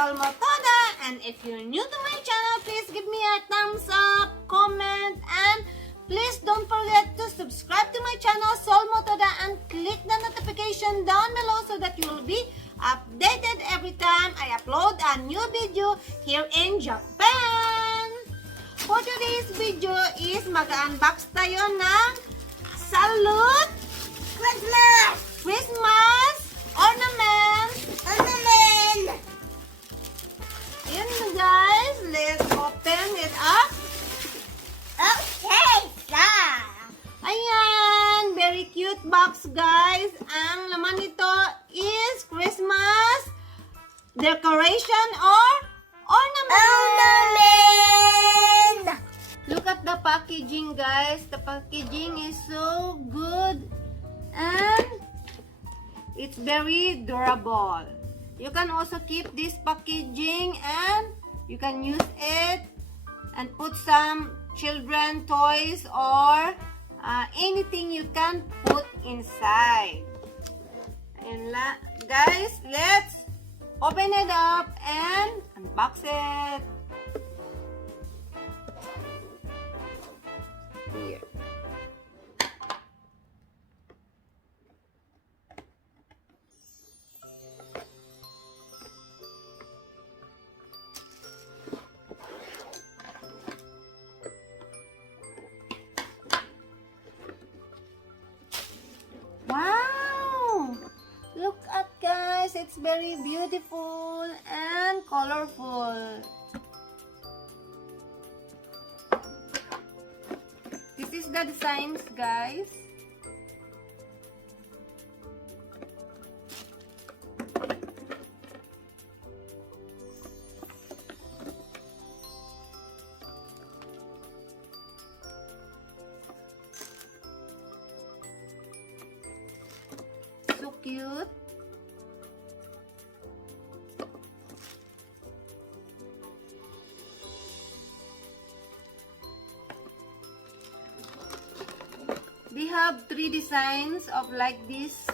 Motoda, and if you're new to my channel, please give me a thumbs up, comment, and please don't forget to subscribe to my channel Motoda and click the notification down below so that you will be updated every time I upload a new video here in Japan. For today's video is mag-unbox tayo ng Salut Christmas Ornaments. Ayan na guys, let's open it up. Okay, Ayan, very cute box guys. Ang laman nito is Christmas decoration or ornament. Look at the packaging guys. The packaging is so good and it's very durable. You can also keep this packaging and you can use it and put some children toys or anything you can put inside. And guys, let's open it up and unbox it. Here. Wow! Look at guys, it's very beautiful and colorful. This is the designs guys. So cute. They have 3 designs of like this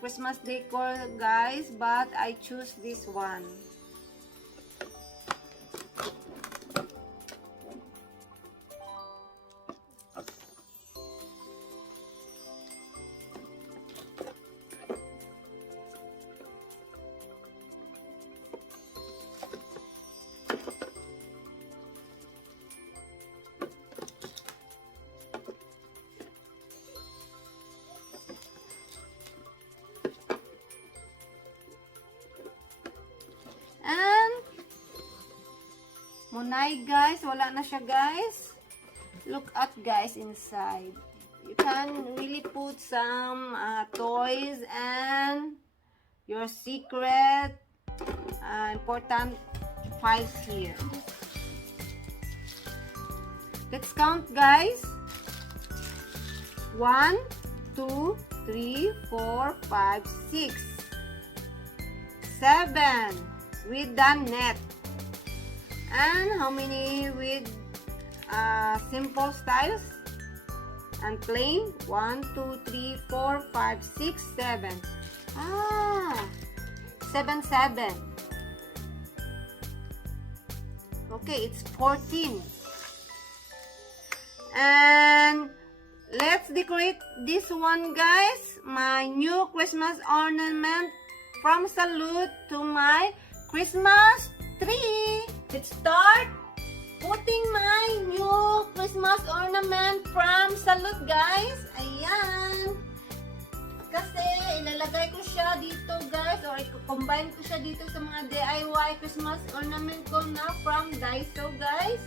Christmas decor guys, but I choose this one. Munay guys, wala na siya guys. Look at guys inside. You can really put some toys and your secret important files here. Let's count guys. 1, 2, 3, 4, 5, 6, 7 with the net. And how many with simple styles and plain? 1, 2, 3, 4, 5, 6, 7. 7. Okay, it's 14. And let's decorate this one guys. My new Christmas ornament from Salut to my Christmas tree. Let's start putting my new Christmas ornament from Salut guys. Ayan. Kasi ilalagay ko siya dito guys, or i-combine ko siya dito sa mga DIY Christmas ornament ko na from Daiso guys.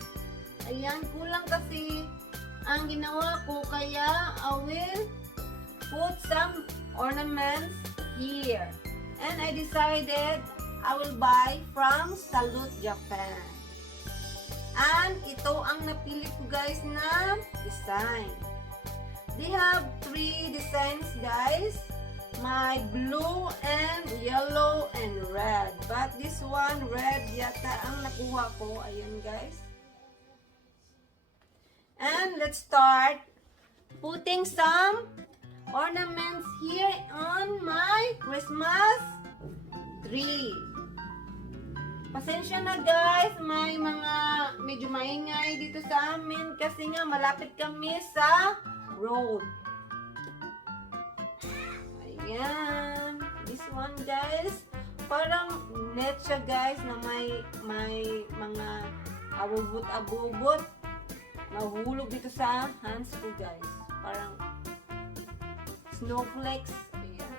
Ayan, kulang kasi ang ginawa ko, kaya I will put some ornaments here. And I decided I will buy from Salut Japan. And ito ang napili ko guys na design. They have 3 designs guys. My blue and yellow and red. But this one, red yata ang nakuha ko. Ayan guys. And let's start putting some ornaments here on my Christmas tree. Pasensya na guys, may mga medyo maingay dito sa amin kasi nga malapit kami sa road. Ayan. This one guys, parang net siya guys na may mga abubot-abubot. Nahulog dito sa hands ko guys. Parang snowflakes. Ayan.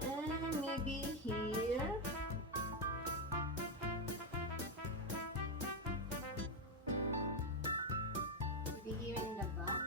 And maybe here. Maybe here in the back.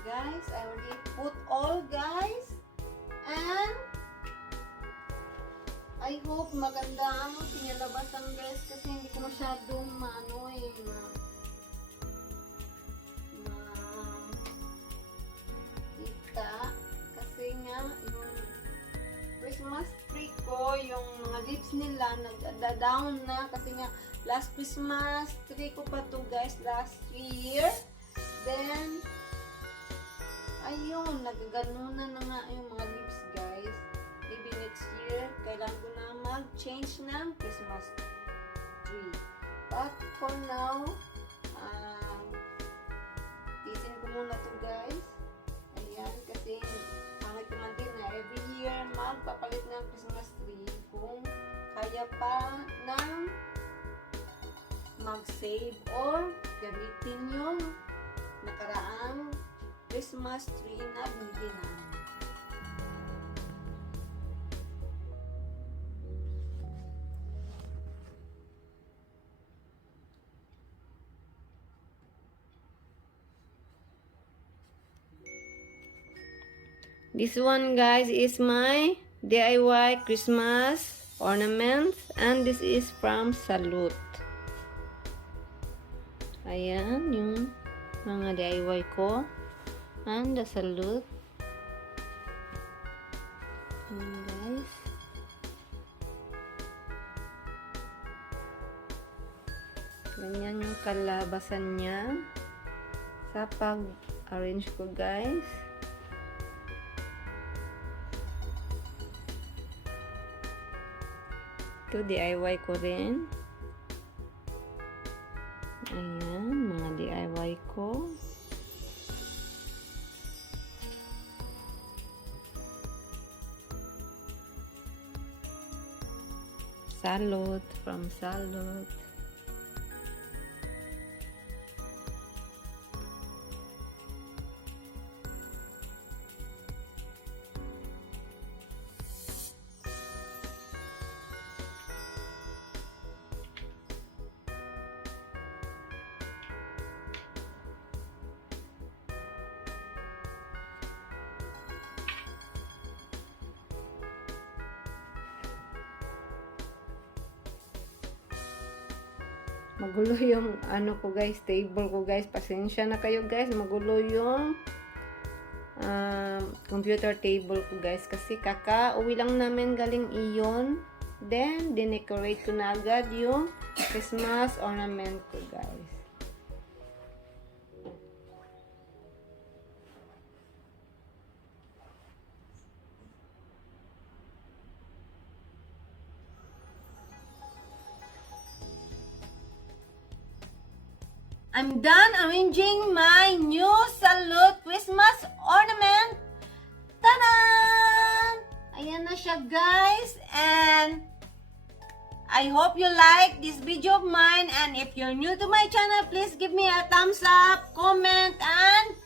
Guys, I already put all guys, and I hope maganda ang pinalabasan guys kasi hindi ko masyadong kita kasi nga yung Christmas tree ko, yung mga leaves nila nagda-down na kasi nga last Christmas tree ko pa to guys last year. Then ayun, nagaganunan na nga yung mga leaves guys. Maybe next year, kailangan ko na mag-change ng Christmas tree. But for now, tisin ko muna to guys. Ayan, kasi pangit naman din na every year magpapalit ng Christmas tree kung kaya pa ng mag-save or gamitin yung nakaraang Christmas tree na binili namin. This one, guys, is my DIY Christmas ornaments, and this is from Salut. Ayan, yung mga DIY ko. And the Salut. Ayan, guys. Ganyan yung kalabasan niya sa pag-arrange ko, guys. Ito, DIY ko rin. Ayan, mga DIY ko. Salut, from Salut. Magulo yung ano ko, guys, table ko, guys. Pasensya na kayo, guys. Magulo yung computer table ko, guys. Kasi kaka-uwi lang namin galing iyon. Then, dinecorate ko na agad yung Christmas ornament ko, guys. I'm done arranging my new Salut Christmas ornament. Ta-da! Ayan na siya, guys. And I hope you like this video of mine. And if you're new to my channel, please give me a thumbs up, comment, and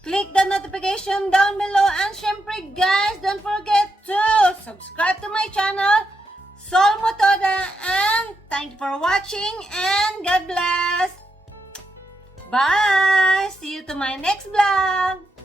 click the notification down below. And syempre, guys, don't forget to subscribe to my channel, Motoda. And thank you for watching. And God bless. Bye! See you to my next vlog!